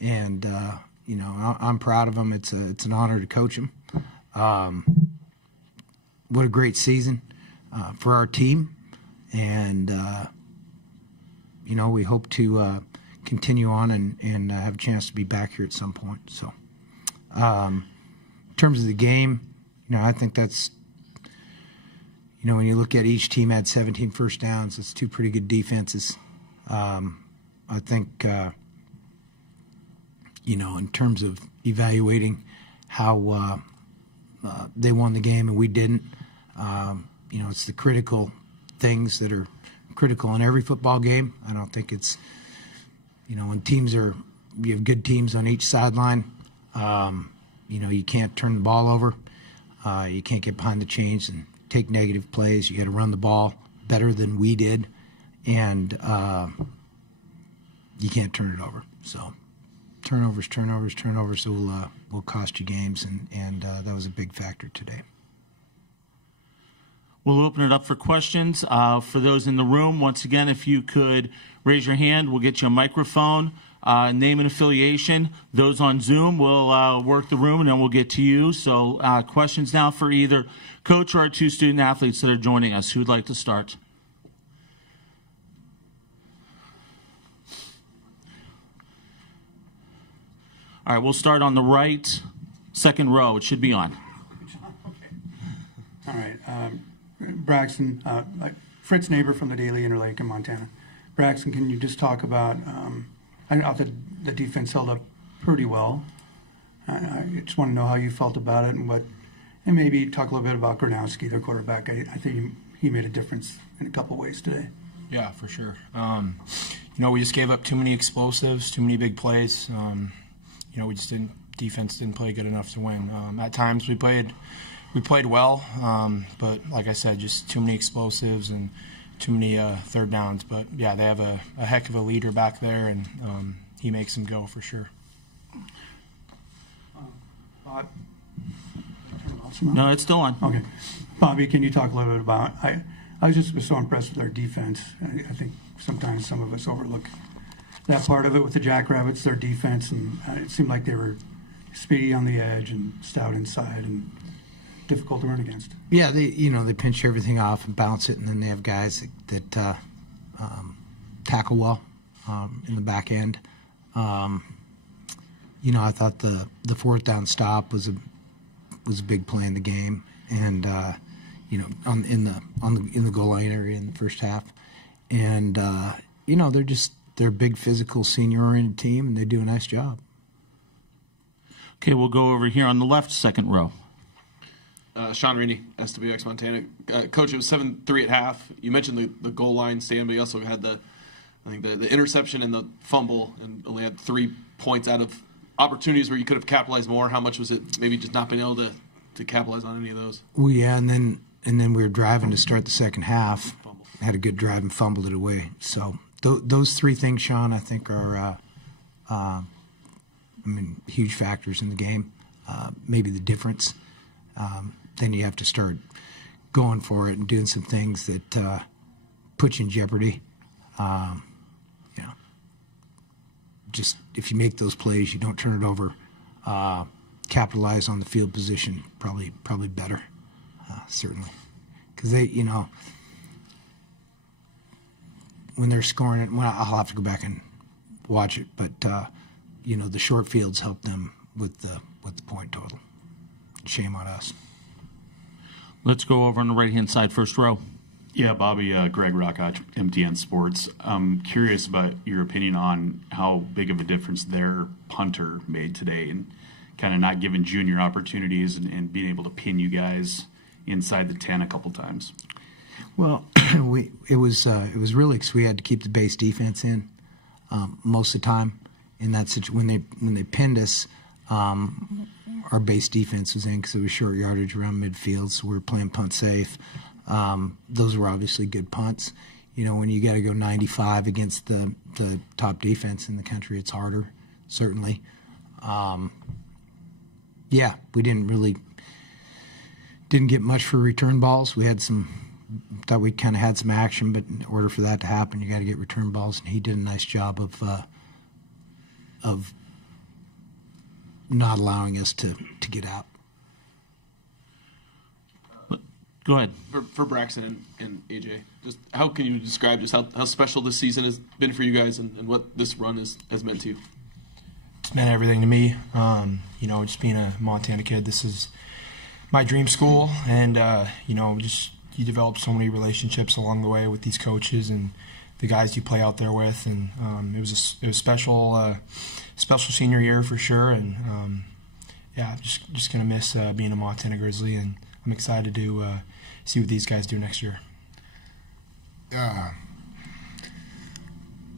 And you know, I'm proud of them. It's an honor to coach them. What a great season for our team, and you know, we hope to continue on and have a chance to be back here at some point. So, in terms of the game, you know, I think that's, you know, when you look at each team had 17 first downs, it's two pretty good defenses. I think, you know, in terms of evaluating how they won the game and we didn't, you know, it's the critical things that are critical in every football game. I don't think it's, you know, when you have good teams on each sideline, you know, you can't turn the ball over. You can't get behind the chains and take negative plays. You got to run the ball better than we did, and you can't turn it over. So turnovers will cost you games, and that was a big factor today. We'll open it up for questions. For those in the room, once again, if you could raise your hand, we'll get you a microphone, name and affiliation. Those on Zoom will work the room, and then we'll get to you. So questions now for either coach or our two student athletes that are joining us. Who would like to start? All right, we'll start on the right, second row. It should be on. All right. Braxton, Fritz Neighbor from the Daily Interlake in Montana. Braxton, can you just talk about, I thought the defense held up pretty well. I just want to know how you felt about it, and maybe talk a little bit about Gronowski, their quarterback. I think he made a difference in a couple ways today. Yeah, for sure. You know, we just gave up too many explosives, too many big plays. You know, defense didn't play good enough to win. At times we played well, but like I said, just too many explosives and too many third downs. But yeah, they have a heck of a leader back there, and he makes them go for sure. No, it's still on. Okay. Bobby, can you talk a little bit about, I was just so impressed with their defense. I think sometimes some of us overlook that part of it with the Jackrabbits, their defense, and it seemed like they were speedy on the edge and stout inside and difficult to run against. Yeah, they pinch everything off and bounce it, and then they have guys that tackle well in the back end. You know, I thought the fourth down stop was a big play in the game, and you know, in the goal line area in the first half, and you know, they're a big physical senior-oriented team, and they do a nice job. Okay, we'll go over here on the left, second row. Sean Rainey, SWX Montana. Coach, it was 7-3 at half. You mentioned the goal line stand, but you also had the interception and the fumble, and only had 3 points out of opportunities where you could have capitalized more. How much was it maybe just not being able to capitalize on any of those? Well, yeah, and then we were driving to start the second half. Had a good drive and fumbled it away. So those 3 things, Sean, I think are huge factors in the game. Maybe the difference. Then you have to start going for it and doing some things that put you in jeopardy. You know, just if you make those plays, you don't turn it over. Capitalize on the field position, probably better, certainly, because they, you know, when they're scoring it. Well, I'll have to go back and watch it, but you know, the short fields help them with the point total. Shame on us. Let's go over on the right-hand side, first row. Yeah, Bobby, Greg Rockach, MTN Sports. I'm curious about your opinion on how big of a difference their punter made today, and kind of not giving junior opportunities and being able to pin you guys inside the 10 a couple times. Well, it was really because we had to keep the base defense in most of the time. In that situation, when they pinned us, our base defense was in because it was short yardage around midfield, so we were playing punt safe. Those were obviously good punts. You know, when you got to go 95 against the top defense in the country, it's harder, certainly. Yeah, we didn't get much for return balls. We had thought we kind of had some action, but in order for that to happen, you got to get return balls, and he did a nice job of not allowing us to get out. Go ahead. For Braxton and AJ, just how can you describe just how special this season has been for you guys and what this run has meant to you? It's meant everything to me. Just being a Montana kid, this is my dream school, and you develop so many relationships along the way with these coaches and the guys you play out there with, and it was special senior year for sure, and just gonna miss being a Montana Grizzly, and I'm excited to see what these guys do next year.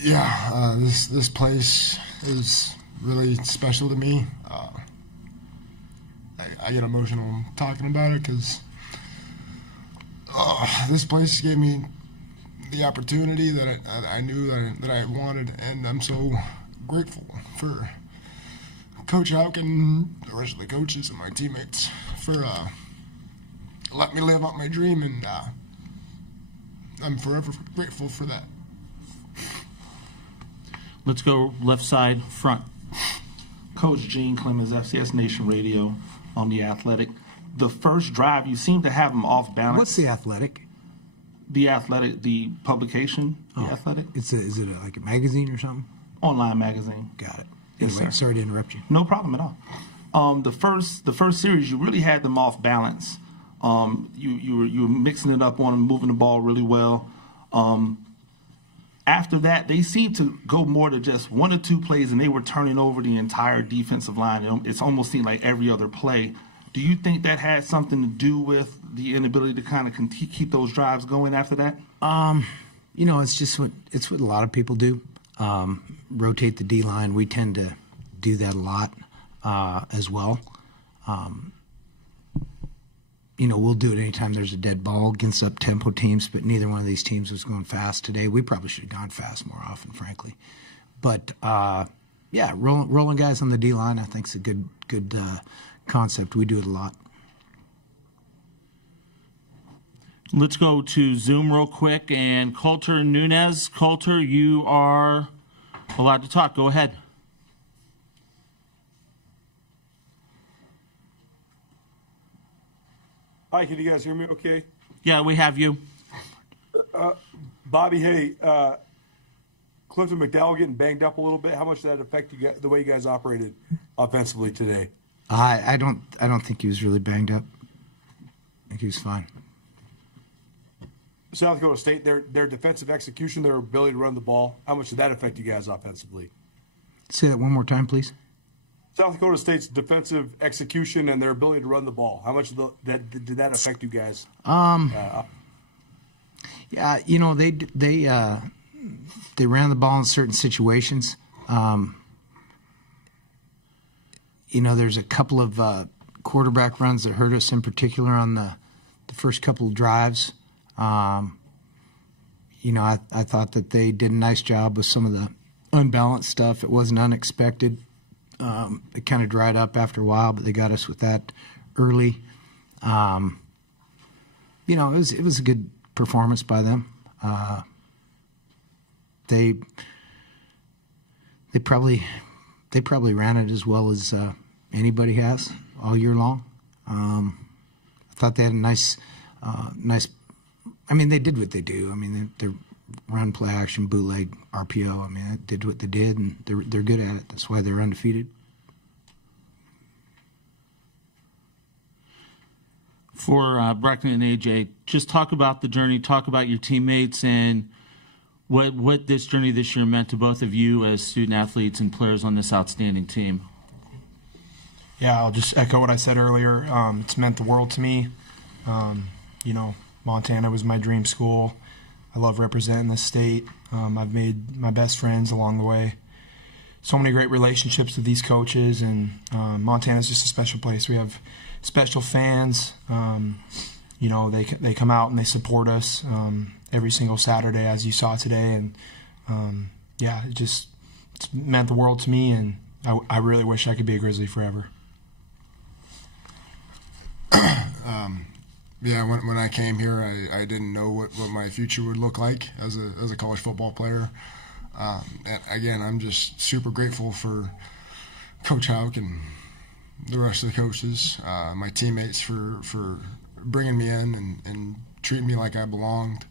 This place is really special to me. I get emotional talking about it because this place gave me the opportunity that I knew that I wanted, and I'm so grateful for Coach Hauck and the rest of the coaches and my teammates for letting me live out my dream, and I'm forever grateful for that. Let's go left side, front. Coach Gene Clemens, FCS Nation Radio on The Athletic. The first drive, you seem to have them off balance. What's The Athletic? The Athletic, the publication, The Athletic. Is it like a magazine or something? Online magazine. Got it. Yes, Anyway, sir. sorry to interrupt you. No problem at all. The first series, you really had them off balance. You were mixing it up on them, moving the ball really well. After that, they seemed to go more to just one or two plays, and they were turning over the entire defensive line. It's almost seemed like every other play. Do you think that had something to do with the inability to kind of keep those drives going after that? It's just what a lot of people do. Rotate the D line. We tend to do that a lot as well. We'll do it anytime there's a dead ball against up-tempo teams, but neither one of these teams was going fast today. We probably should have gone fast more often, frankly. But, rolling guys on the D-line I think is a good concept. We do it a lot. Let's go to Zoom real quick. And Coulter Nunez. Coulter, you are allowed to talk. Go ahead. Hi, can you guys hear me okay? Yeah, we have you. Bobby, hey, Clifton McDowell getting banged up a little bit. How much did that affect you guys, the way you guys operated offensively today? I don't think he was really banged up. I think he was fine. South Dakota State, their defensive execution, their ability to run the ball, how much did that affect you guys offensively? Say that one more time, please. South Dakota State's defensive execution and their ability to run the ball, how much did that affect you guys? Yeah, they ran the ball in certain situations. There's a couple of quarterback runs that hurt us in particular on the first couple of drives. I thought that they did a nice job with some of the unbalanced stuff. It wasn't unexpected. It kind of dried up after a while, but they got us with that early. It was a good performance by them. They probably ran it as well as anybody has all year long. I thought they had a nice. I mean, they did what they do. I mean, they're run, play action, bootleg, RPO. I mean, they did what they did, and they're good at it. That's why they're undefeated. For Braxton and AJ, just talk about the journey, talk about your teammates, and what this journey this year meant to both of you as student athletes and players on this outstanding team. Yeah, I'll just echo what I said earlier. It's meant the world to me. Montana was my dream school. I love representing the state. I've made my best friends along the way. So many great relationships with these coaches, and Montana's just a special place. We have special fans. They come out and they support us every single Saturday, as you saw today, and it's meant the world to me, and I really wish I could be a Grizzly forever. When I came here, I didn't know what my future would look like as a college football player. And again, I'm just super grateful for Coach Hauck and the rest of the coaches, my teammates for bringing me in and treating me like I belonged.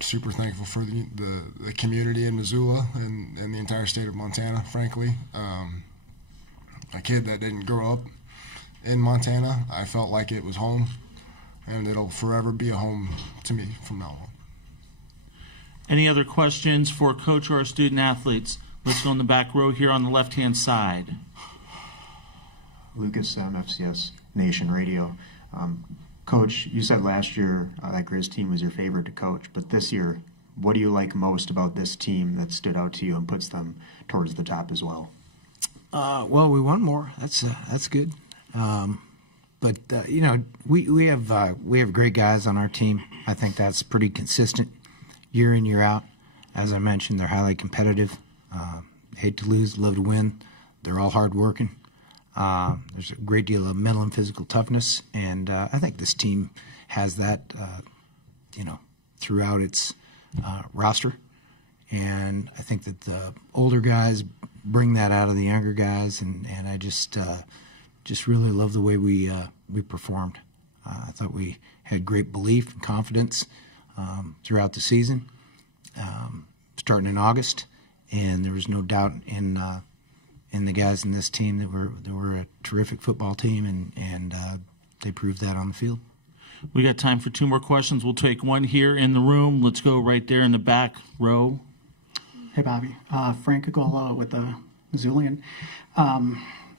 Super thankful for the community in Missoula and the entire state of Montana, frankly. A kid that didn't grow up in Montana, I felt like it was home, and it'll forever be a home to me from now on. Any other questions for Coach or our student athletes? Let's go in the back row here on the left-hand side. Lucas, FCS Nation Radio. Coach, you said last year that Grizz team was your favorite to coach, but this year, what do you like most about this team that stood out to you and puts them towards the top as well? Well, we won more. That's good. But you know, we have great guys on our team. I think that's pretty consistent year in, year out. As I mentioned, they're highly competitive. Hate to lose, love to win. They're all hardworking. There's a great deal of mental and physical toughness, and I think this team has that, throughout its roster. And I think that the older guys bring that out of the younger guys, and I just really love the way we performed. I thought we had great belief and confidence throughout the season, starting in August, and there was no doubt in the guys in this team that were a terrific football team, and they proved that on the field. We got time for 2 more questions. We'll take one here in the room. Let's go right there in the back row. Hey, Bobby. Frank Agola with the Missoulian.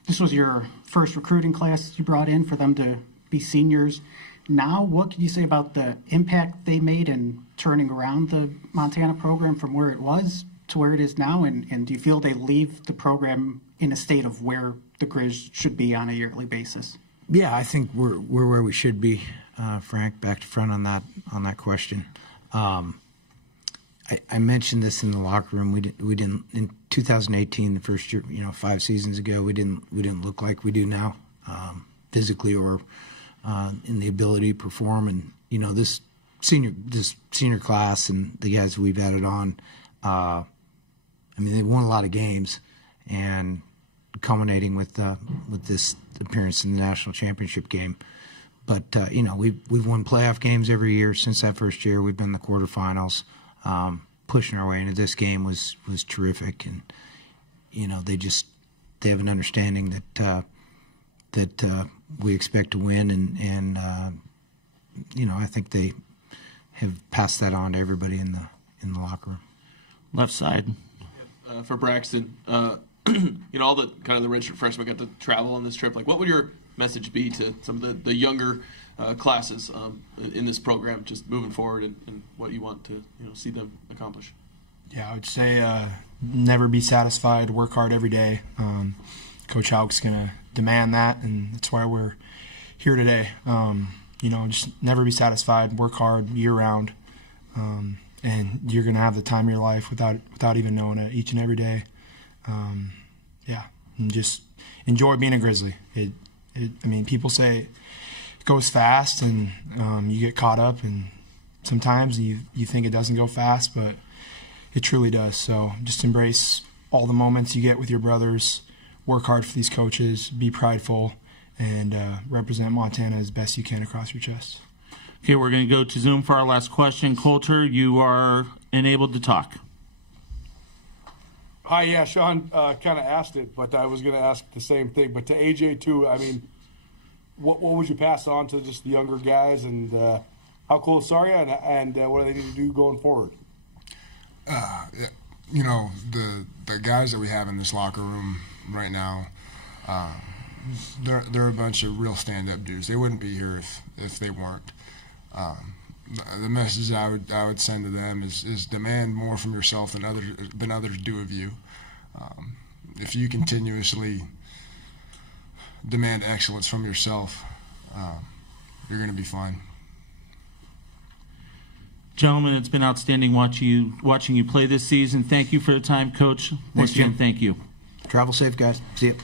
This was your first recruiting class you brought in for them to be seniors. Now, what can you say about the impact they made in turning around the Montana program from where it was to where it is now? And do you feel they leave the program in a state of where the Grizz should be on a yearly basis? Yeah, I think we're where we should be, Frank. Back to front on that question. I mentioned this in the locker room. We didn't in 2018, the first year, 5 seasons ago. We didn't look like we do now, physically or in the ability to perform. And this senior class and the guys we've added on. They won a lot of games, and culminating with this appearance in the national championship game. But we've won playoff games every year since that first year. We've been in the quarterfinals. Pushing our way into this game was terrific, and they have an understanding that we expect to win, and I think they have passed that on to everybody in the locker room. Left side. For Braxton, all the kind of the redshirt freshmen got to travel on this trip. Like, what would your message be to some of the younger classes in this program, just moving forward, and what you want to see them accomplish? Yeah, I would say never be satisfied. Work hard every day. Coach Hauck's gonna demand that, and that's why we're here today. Just never be satisfied. Work hard year round, and you're gonna have the time of your life without even knowing it each and every day. And just enjoy being a Grizzly. People say it goes fast, and you get caught up, and sometimes you think it doesn't go fast, but it truly does. So just embrace all the moments you get with your brothers. Work hard for these coaches. Be prideful, and represent Montana as best you can across your chest. Okay, we're going to go to Zoom for our last question. Coulter, you are enabled to talk. Hi, yeah, Sean kind of asked it, but I was going to ask the same thing. But to AJ, too, what would you pass on to just the younger guys, and how close are you, and what do they need to do going forward? The guys that we have in this locker room right now, they're a bunch of real stand-up dudes. They wouldn't be here if they weren't. The message I would send to them is demand more from yourself than others do of you. If you continuously demand excellence from yourself, you're going to be fine. Gentlemen, it's been outstanding watching you play this season. Thank you for the time, Coach. Once again, thank you. Travel safe, guys. See you.